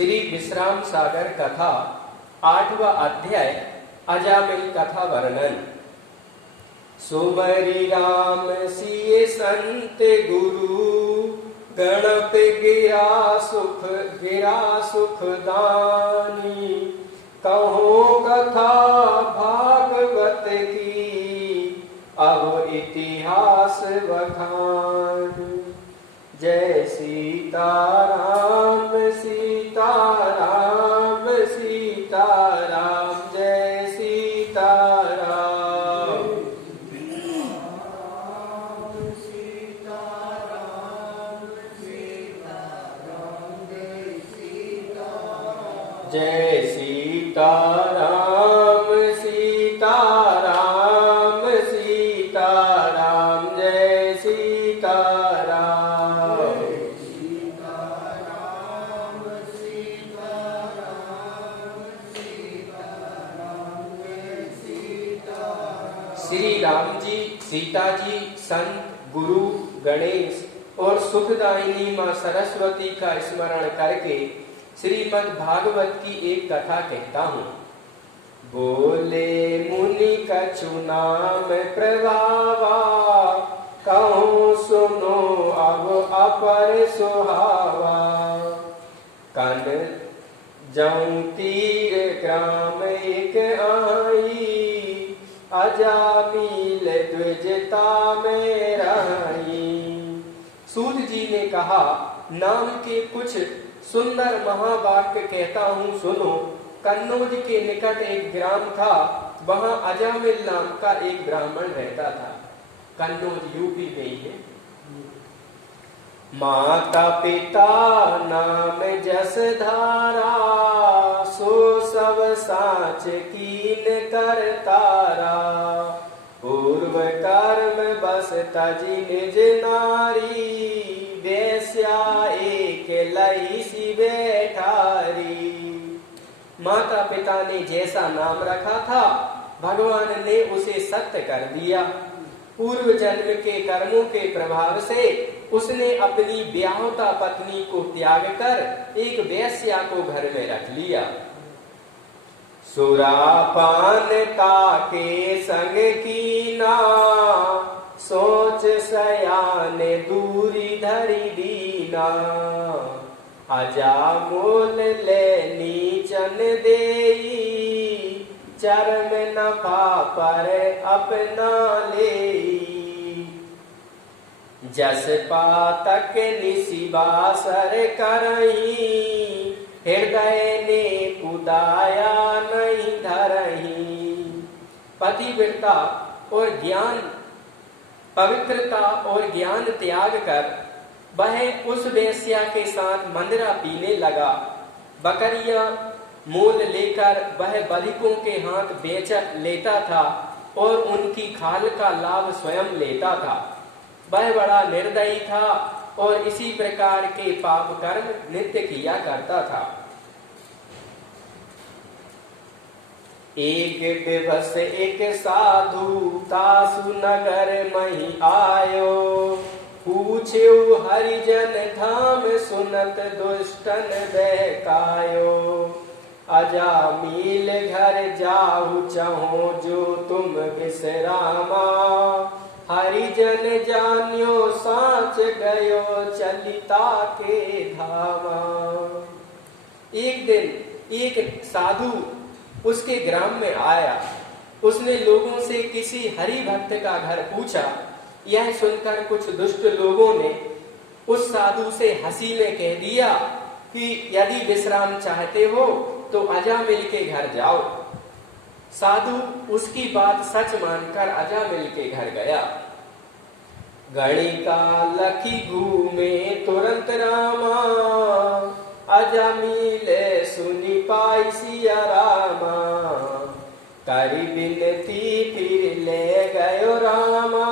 श्री विश्राम सागर कथा 8वां अध्याय अजामिल कथा वर्णन। सुमरि राम सिय संत गुरु गणप गिरा सुख दानी। कहो कथा भागवत की अब इतिहास बखान। जय सीताराम सीताराम सीताराम जय सीताराम। जय सीताराम सीताराम सीताराम जय सीताराम। श्री राम जी, सीता जी, संत, गुरु, गणेश और सुखदायिनी माँ सरस्वती का स्मरण करके श्रीमद् भागवत की एक कथा कहता हूँ। बोले मुनि कछु नाम प्रभावा, कहूँ सुनो अब अपर सुहावा। कन जऊं तीर ग्राम एक आई, अजामिल द्विजता में रही। सूत जी ने कहा, नाम के कुछ सुंदर महावाक्य कहता हूँ सुनो। कन्नौज के निकट एक ग्राम था, वहाँ अजामिल नाम का एक ब्राह्मण रहता था। कन्नौज यूपी में ही है। माता पिता नाम जस धारा, सो सब साच कीन कर तारा। पूर्व कर्म बस तजी निज नारी, वेश्या एक लई सी बैठारी। माता पिता ने जैसा नाम रखा था, भगवान ने उसे सत्य कर दिया। पूर्व जन्म के कर्मों के प्रभाव से उसने अपनी ब्याहुता पत्नी को त्याग कर एक वेश्या को घर में रख लिया। सुरापान के संग कीना, सोच सयान दूरी धरी दीना। अजामोल ले नीचन देई, चरम नफा पर अपना लेई। जस पातक निशिबासर करही, हृदय ने कुदाया नहीं धरही। पतिव्रता और ज्ञान, पवित्रता और ज्ञान त्याग कर वह उस वेश्या के साथ मंदिरा पीने लगा। बकरियां मोल लेकर वह बधिकों के हाथ बेच लेता था और उनकी खाल का लाभ स्वयं लेता था। वह बड़ा निर्दयी था और इसी प्रकार के पाप कर्म नित्य किया करता था। एक दिवस एक साधु तासु नगर मही आयो। पूछ्यो हरिजन धाम सुनत दुष्टन बहकायो। अजामिल घर जाहु चहो जो तुम विश्रामा। हरिजन जान्यो साच गयो चलिता के धामा। एक दिन एक साधु उसके ग्राम में आया। उसने लोगों से किसी हरि भक्त का घर पूछा। यह सुनकर कुछ दुष्ट लोगों ने उस साधु से हंसी में कह दिया कि यदि विश्राम चाहते हो तो अजामिल के घर जाओ। साधु उसकी बात सच मानकर अजामिल के घर गया। गणिका लखी घूमे तुरंत रामा, अजामिल सुनी पाई सिया रामा। करी बिनती फिर ले गयो रामा,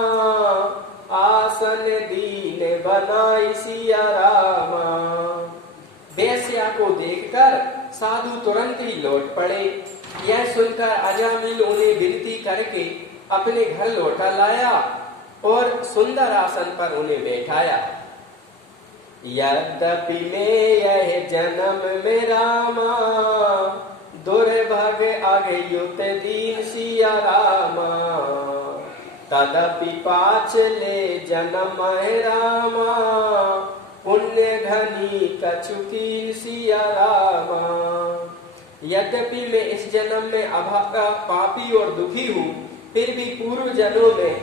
आसन दीन बनाई सिया रामा। वेश्या को देखकर साधु तुरंत ही लौट पड़े। यह सुनकर अजामिल उन्हें विनती करके अपने घर लौटा लाया और सुंदर आसन पर उन्हें बैठाया। यद्यपि मैं यह जन्म में रामा, दुर्भग अगयुत दीन सिया रामा, तदपि पाछले जन्म है रामा, पुण्य घनी कछुकीन सिया रामा। यद्यपि मैं इस जन्म में अभागा पापी और दुखी हूँ, फिर भी पूर्व जन्मों में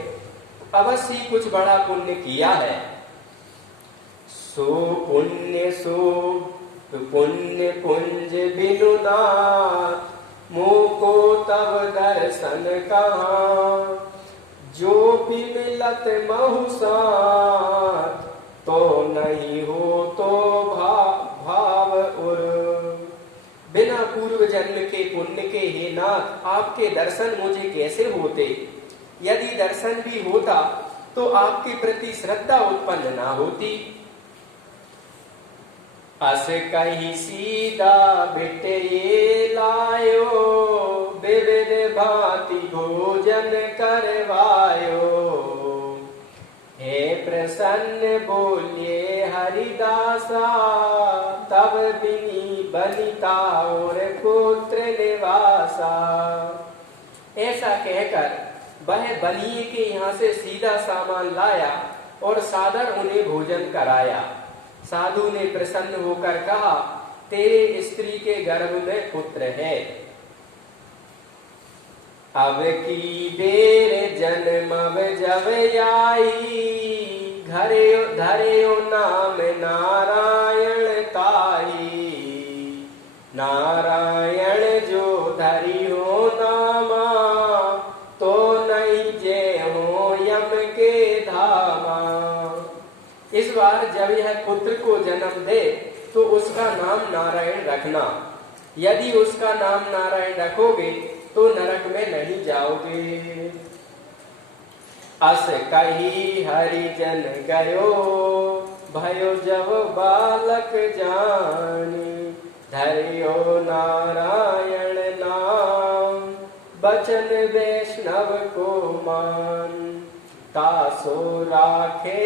अवश्य ही कुछ बड़ा पुण्य किया है। सो पुण्य पुंज बिनु नाथ, मोको तब दर्शन कहाँ, जो भी मिलत महु साथ, तो नहीं हो तो भाव उर। बिना पूर्व जन्म के पुण्य के हे नाथ, आपके दर्शन मुझे कैसे होते? यदि दर्शन भी होता तो आपके प्रति श्रद्धा उत्पन्न ना होती। अस कही सीधा बेटे ये लायो, विविध भांति भोजन करवायो, हे प्रसन्न बोलिए हरिदासा, तब बिनी बनिता और पुत्र निवासा। ऐसा कहकर वह बनिए के यहाँ से सीधा सामान लाया और सादर उन्हें भोजन कराया। साधु ने प्रसन्न होकर कहा, तेरे स्त्री के गर्भ में पुत्र है। अब की बेर जन्म जब आई, धरे नाम नारायण ताई, नारायण जो धरी हो नामा, तो नहीं जे हो यम के धामा। इस बार जब यह पुत्र को जन्म दे तो उसका नाम नारायण रखना। यदि उसका नाम नारायण रखोगे तो नरक में नहीं जाओगे। अस कही हरिजन गयो, भयो जब बालक जानी, धरियो नारायण नाम, बचन वैष्णव को मान। तासो राखे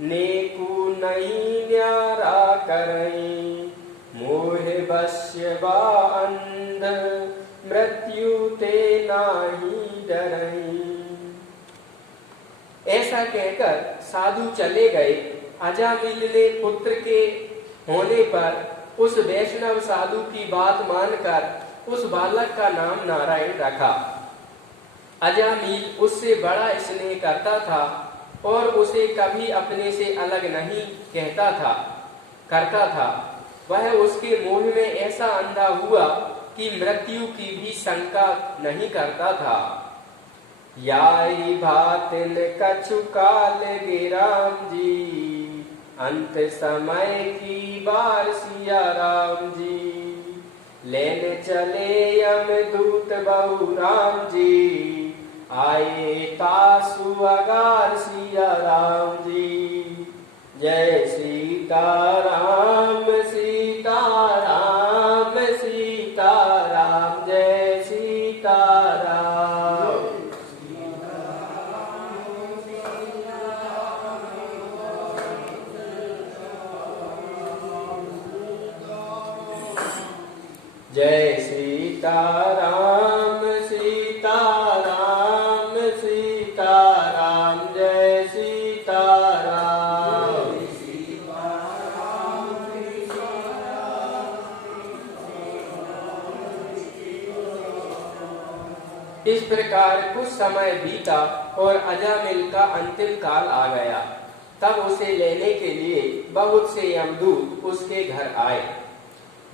नेकु नहीं न्यारा करई, मोह वश्य बा अंध, मृत्यु ते नाही डरई। ऐसा कहकर साधु चले गए। अजामिल ने पुत्र के होने पर उस वैष्णव साधु की बात मानकर उस बालक का नाम नारायण रखा। अजामिल उससे बड़ा स्नेह करता था और उसे कभी अपने से अलग नहीं करता था। वह उसके मोह में ऐसा अंधा हुआ कि मृत्यु की भी शंका नहीं करता था। याई भातिन कछु काल गे राम जी, अंत समय की बार सिया राम जी, लेने चले यम दूत बहु राम जी, आए तासु अगार सिया राम जी। जय सीताराम सीताराम सीताराम, जय सीताराम। जय सीताराम सीताराम सीताराम, जय सीताराम। इस प्रकार कुछ समय बीता और अजामिल का अंतिम काल आ गया। तब उसे लेने के लिए बहुत से यमदूत उसके घर आए।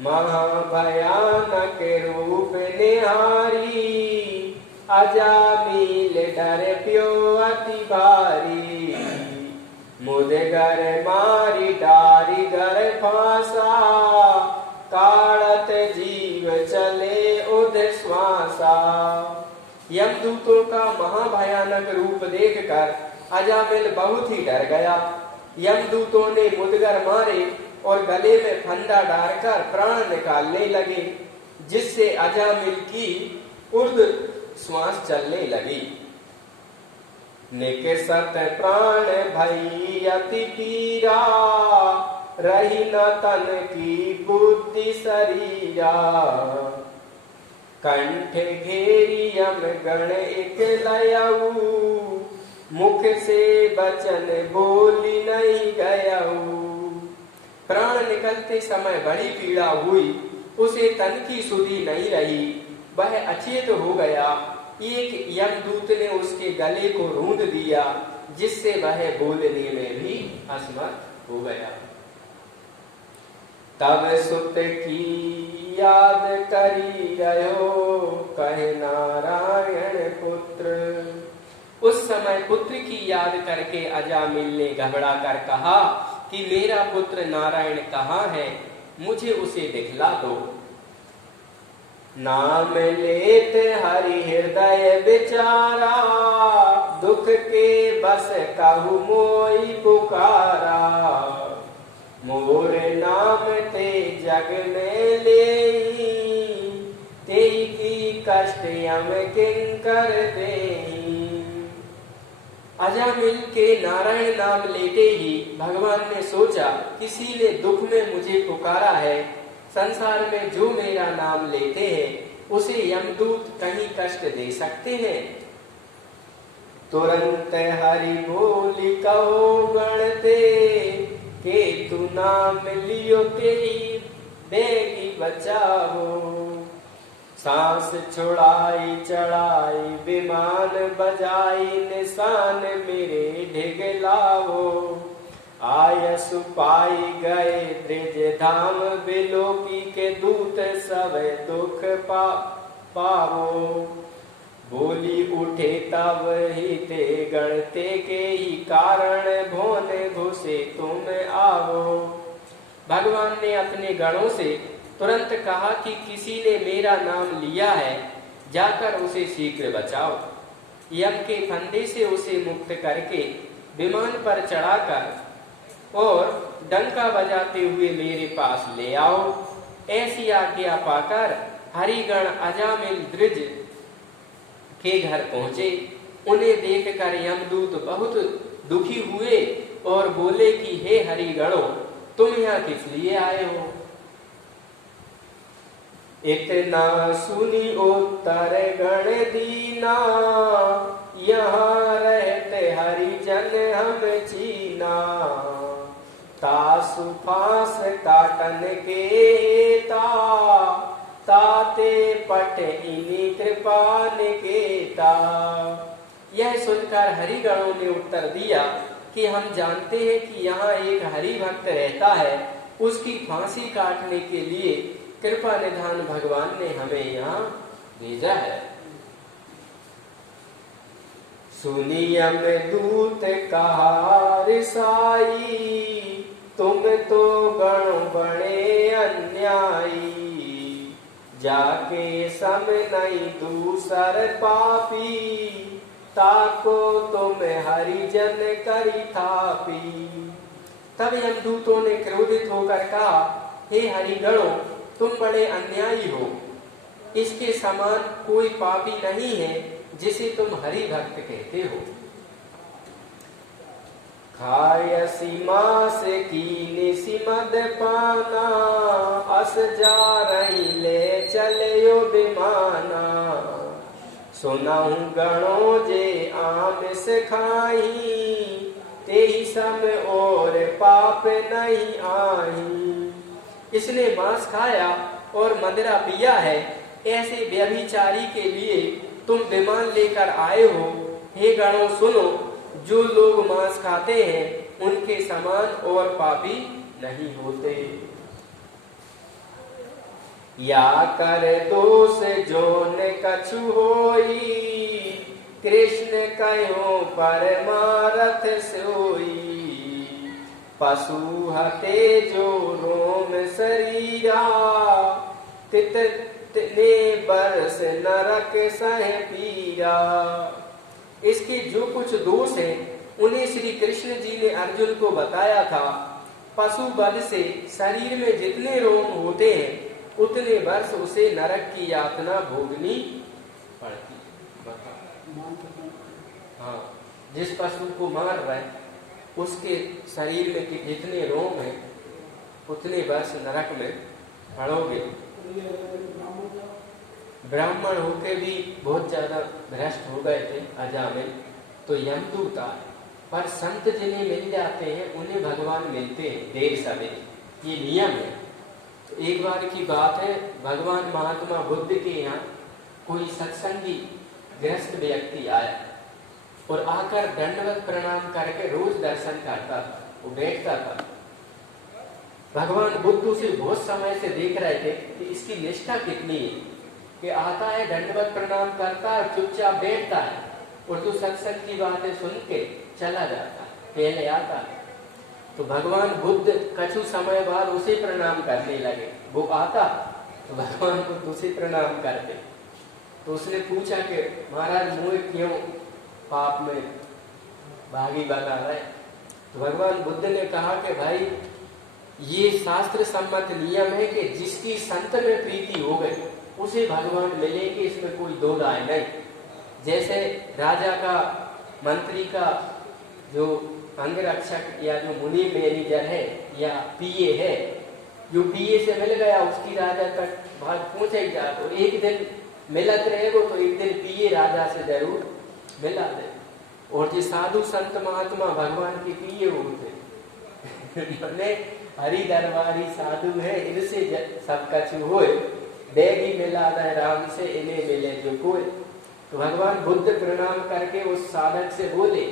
महाभयानक रूप निहारी, अजामिल डर प्यो अति भारी, मुदगर मारी डारी घर फांसा, काढ़त जीव चले उद श्वासा। यमदूतों का महाभयानक रूप देखकर अजामिल बहुत ही डर गया। यमदूतों ने मुदगर मारे और गले में फंदा डालकर प्राण निकालने लगे, जिससे अजामिल की उर्द श्वास चलने लगी। निकसत प्राण भई अति पीरा, रही न तन की बुद्धि शरीरा। कंठ घेरी यम गण एक लयऊ, मुख से बचन बोली नहीं गयऊ। प्राण निकलते समय बड़ी पीड़ा हुई, उसे तन की सुधि नहीं रही, वह अचेत हो गया। एक यमदूत ने उसके गले को रूंध दिया, जिससे वह बोलने में भी असमर्थ हो गया। तब सुत की याद करी रहो, कहे नारायण पुत्र। उस समय पुत्र की याद करके अजामिल ने घबरा कर कहा कि मेरा पुत्र नारायण कहाँ है, मुझे उसे दिखला दो। नाम लेत हरि हृदय विचारा, दुख के बस कहु मोई पुकारा। मोर नाम ते जग में लेई, तेई की कष्ट यम किंकर देई। अजामिल के नारायण नाम लेते ही भगवान ने सोचा, किसी ने दुख में मुझे पुकारा है। संसार में जो मेरा नाम लेते हैं, उसे यमदूत कहीं कष्ट दे सकते हैं। तुरंत हरि बोली कहो गणते, के तू नाम लियो तेरी बेगी बचाओ। सांस छुड़ाई चढ़ाई विमान बजाई, निशान मेरे ढिग लाओ। आयसु पाई गए ब्रिज धाम, बिलोकी के दूत सब दुख पावो। बोली उठे तब ही ते गणते, के ही कारण भोन घुसे तुम आवो। भगवान ने अपने गणों से तुरंत कहा कि किसी ने मेरा नाम लिया है, जाकर उसे शीघ्र बचाओ। यम के फंदे से उसे मुक्त करके विमान पर चढ़ाकर और डंका बजाते हुए मेरे पास ले आओ। ऐसी आज्ञा पाकर हरिगण अजामिल द्विज के घर पहुंचे। उन्हें देखकर यमदूत बहुत दुखी हुए और बोले कि हे हरिगणों, तुम यहाँ किस लिए आए हो? इतना सुनी उत्तर गण दीना, यहाँ रहते हरिजन हम चीना। तासु फांस काटन के ताते पट इनी कृपा निकेता। यह सुनकर हरिगणों ने उत्तर दिया कि हम जानते हैं कि यहाँ एक हरि भक्त रहता है, उसकी फांसी काटने के लिए कृपा निधान भगवान ने हमें यहाँ भेजा है। सुनियम दूत कहा रिसाई, तुम तो गण बड़े अन्यायी। जाके सम नहीं दूसर पापी, ताको तुम हरिजन करी थापी। तब यमदूतों ने क्रोधित होकर कहा, हे हरिगणों, तुम बड़े अन्यायी हो। इसके समान कोई पापी नहीं है जिसे तुम हरि भक्त कहते हो। खायसी मास की सिमद पाना, अस जा रही ले चलियो विमाना। सुनाहु गणों जे आमिस खाई, तेही सम और पाप नहीं आही। इसने मांस खाया और मदिरा पिया है, ऐसे व्यभिचारी के लिए तुम विमान लेकर आए हो। हे गणों सुनो, जो लोग मांस खाते हैं उनके समान और पापी नहीं होते। या कर दोष जोन कछु होई, कृष्ण कहो परमारथ सोई। पशु हते जो रोम शरीरा, तितने बरस नरक सह पीरा। इसके जो कुछ दोष हैं उन्हें श्री कृष्ण जी ने अर्जुन को बताया था। पशु वध से शरीर में जितने रोम होते हैं उतने वर्ष उसे नरक की यातना भोगनी पड़ती है। हाँ, जिस पशु को मार रहा है उसके शरीर में जितने रोम हैं उतने वर्ष नरक में पड़ोगे। ब्राह्मण होके भी बहुत ज्यादा भ्रष्ट हो गए थे अजामिल, तो यमदूत आए, पर संत जिन्हें मिल जाते हैं उन्हें भगवान मिलते हैं देर सवेरे, ये नियम है। तो एक बार की बात है, भगवान महात्मा बुद्ध के यहाँ कोई सत्संगी गृहस्थ व्यक्ति आया और आकर दंडवत प्रणाम करके रोज दर्शन करता था, वो बैठता था। भगवान बुद्ध उसे बहुत समय से देख रहे थे कि इसकी निष्ठा कितनी है, कि आता है दंडवत प्रणाम करता है, चुपचाप बैठता है और तो सत्संग की बातें सुन के चला जाता है, पहले आता है। तो भगवान बुद्ध कछु समय बाद उसे प्रणाम करने लगे। वो आता तो भगवान बुद्ध उसे प्रणाम करते। तो उसने पूछा कि महाराज मुझे क्यों पाप में भागी बना रहे? तो भगवान बुद्ध ने कहा कि भाई ये शास्त्र सम्मत नियम है कि जिसकी संत में प्रीति हो गई उसे भगवान मिलेंगे, इसमें कोई दो राय नहीं। जैसे राजा का मंत्री का जो अंगरक्षक या जो मुनि मैनेजर है या पीए है, जो पीए से मिल गया उसकी राजा तक भाग पहुंच ही जा, तो एक दिन मिलत रहेगो तो एक दिन पीए राजा से जरूर मिला दे। और जो साधु संत महात्मा भगवान के पीए होते हरि दरबारी साधु है, इनसे सब कछु होए, देगी मिला दे राम से इन्हें मिले जो कोई। तो भगवान बुद्ध प्रणाम करके उस साधक से बोले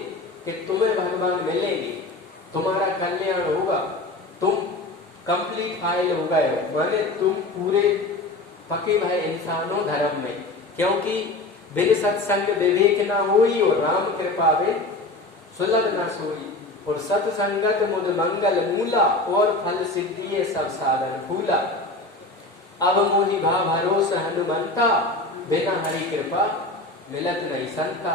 कि तुम्हें भगवान मिलेंगे, तुम्हारा कल्याण होगा, तुम कंप्लीट फाइल हो गए हो, माने तुम पूरे पके भाई इंसान हो धर्म में, क्योंकि बिन सत्संग विवेक ना होई और राम कृपा बिन सुलभ ना सोई, और सत्संगत मुद मंगल मूला और फल सिद्धि सब साधन फूला। अब मोहि भा भरोसा हनुमंता, बिना हरि कृपा मिलत नहीं संता।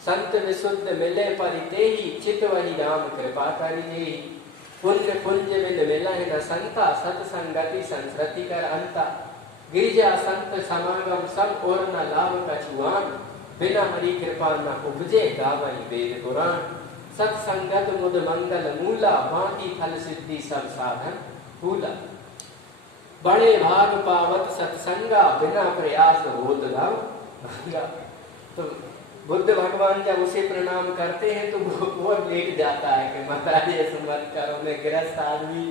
संत विशुद्ध मिले परितेहि, चित वही राम कृपा करिजेहि। पुण्य पुंज बिन मिला न संता, सत्संगति संस्कृति कर अंता। गिरिजा संत समागम सब और न लाभ कछुआन, बिना हरि कृपा न उपजे गावई वेद पुराण। सत्संगत मुद मंगल मूला, बाकी फल सिद्धि सब साधन फूला। बड़े भाग पावत सत्संगा, बिना प्रयास होत गाव भंगा। तो बुद्ध भगवान जब उसे प्रणाम करते हैं तो वो लेट जाता है कि महाराज ऐसा मत करो, मैं गृहस्थ आदमी,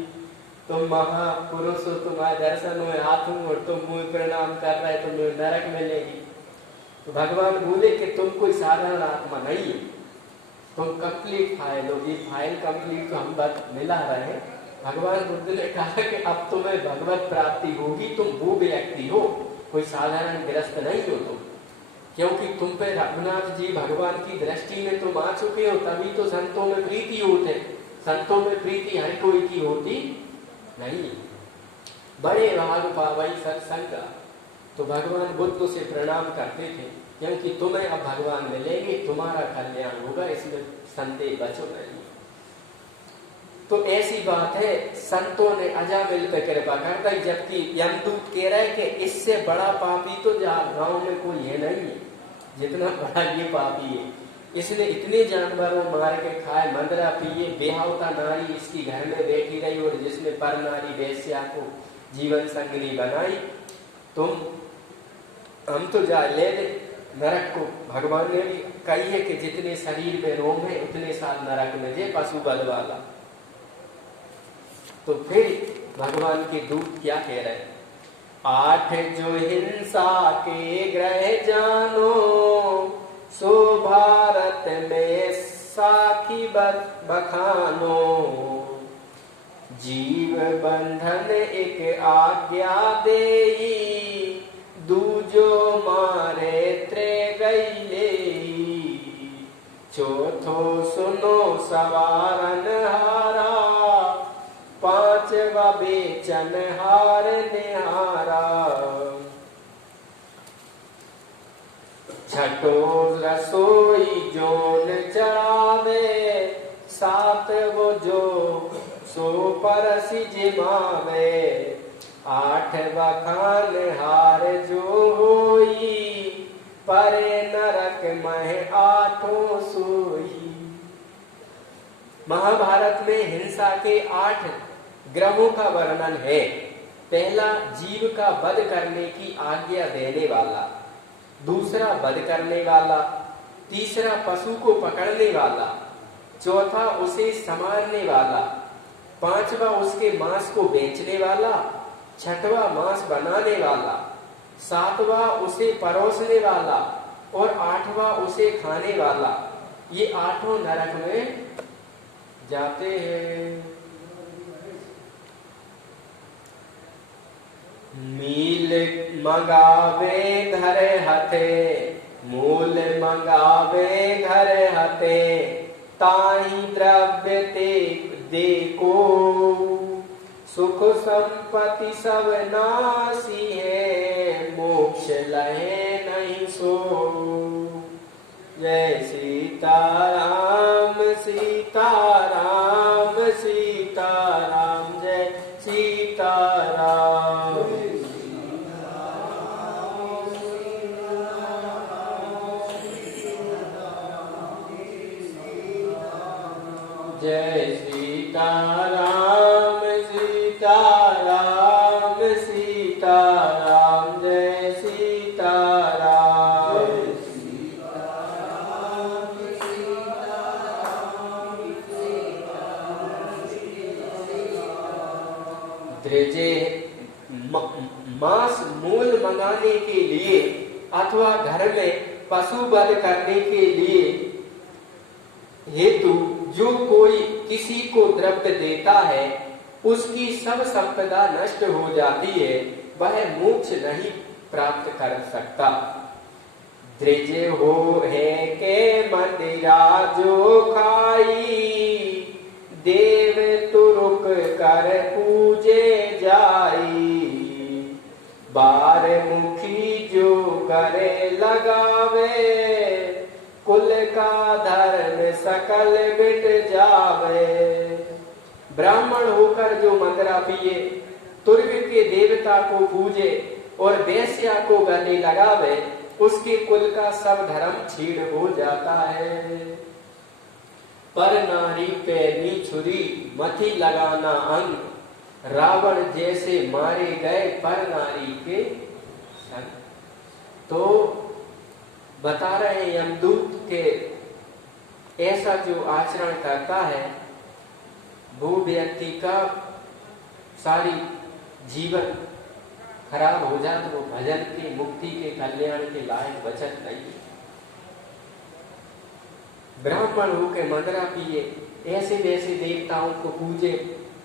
तुम महापुरुष हो, तुम्हारे दर्शन हुए हाथ हूँ और तुम मुझे प्रणाम कर रहे, तुम्हें नरक मिलेगी। तो भगवान बोले कि तुम कोई साधारण आत्मा नहीं है, तुम कंप्लीट फाइल हो, ये फाइल कंप्लीट तो हम बस मिला रहे हैं। भगवान बुद्ध ने कहा कि अब तुम्हें भगवत प्राप्ति होगी, तुम वो व्यक्ति हो, कोई साधारण गृहस्थ नहीं हो तुम, क्योंकि तुम पे रघुनाथ जी भगवान की दृष्टि में तुम आ चुके हो, तभी तो संतों में प्रीति होते। संतों में प्रीति हर कोई की होती नहीं। बड़े भाग पावई सत्संग। तो भगवान बुद्ध से प्रणाम करते थे, क्योंकि तुम्हें अब भगवान मिलेंगे, तुम्हारा कल्याण होगा, इसमें संदेह बचो नहीं। तो ऐसी बात है, संतों ने अजामिल पे कृपा कर दी, जबकि यमदूत कह रहे कि इससे बड़ा पापी तो गांव में कोई है नहीं है, जितना बड़ा ये पापी है। इसने इतने जानवरों मार के खाए, मंदरा पिए, बेहावता नारी इसकी घर में बैठी रही और जिसने पर नारी वेश्या को जीवन संगिनी बनाई। हम तो जा ले नरक को। भगवान ने भी कही है कि जितने शरीर में रोम है उतने साल नरक में जे पशु बल वाला। तो फिर भगवान के दूत क्या कह रहे हैं? 8 जो हिंसा के ग्रह जानो, सो भारत में साखी बखानो। जीव बंधन एक आज्ञा देई, दूजो मारे त्रे गईले। चौथो सुनो सवारन हारा, 5वां बेचन हार निहारा। छठो रसोई जोन चढ़ावे, 7 वो जो सो परसी जिमावे। 8वां खान हार जो होई, परे नरक मह 8 सोई। महाभारत में हिंसा के 8 ग्रहों का वर्णन है। पहला, जीव का वध करने की आज्ञा देने वाला। दूसरा, वध करने वाला। तीसरा, पशु को पकड़ने वाला। चौथा, उसे संवारने वाला। पांचवा, उसके मांस को बेचने वाला। छठवा, मांस बनाने वाला। सातवां, उसे परोसने वाला। और आठवां, उसे खाने वाला। ये 8 नरक में जाते हैं। मील मंगावे घर हथे, मूल मंगावे घर हथे, ताही द्रव्य ते देखो, सुख संपत्ति सब नासी है, मोक्ष लहे नहीं सो। जय सीताराम सीताराम सीताराम, जय सीताराम। जय सीताराम सीताराम सीताराम, जय सीताराम। द्रजे मांस मूल मंगाने के लिए अथवा घर में पशु वध करने के लिए हेतु जो कोई किसी को द्रव्य देता है उसकी सब संपदा नष्ट हो जाती है, वह मोक्ष नहीं प्राप्त कर सकता। द्रज हो है के मंदिरा जो खाई, देव तुरुक कर पूजे जाई, बार मुखी जो करे लगावे, कुल का धर्म सकल मिट जावे। ब्राह्मण होकर जो मंदरा पिए, तुर्क के देवता को पूजे और वेश्या को गले लगावे, उसके कुल का सब धर्म छीड़ हो जाता है। पर नारी पे छुरी मथी लगाना अंग, रावण जैसे मारे गए पर नारी के संग। तो बता रहे हैं यमदूत के ऐसा जो आचरण करता है वो व्यक्ति का सारी जीवन खराब हो जाए, तो वो भजन के मुक्ति के कल्याण के लायक बचत नहीं। ब्राह्मण होकर मंदरा पिए, ऐसे वैसे देवताओं को पूजे,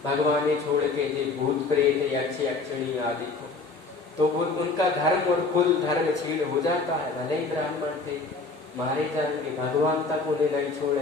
भगवाने छोड़ के जो भूत प्रेत यक्ष यक्षिणी आदि को, तो वो उनका धर्म और कुल धर्म छीड़ हो जाता है। भले ही ब्राह्मण थे, मारे जाएंगे, भगवान तक उन्हें नहीं छोड़े।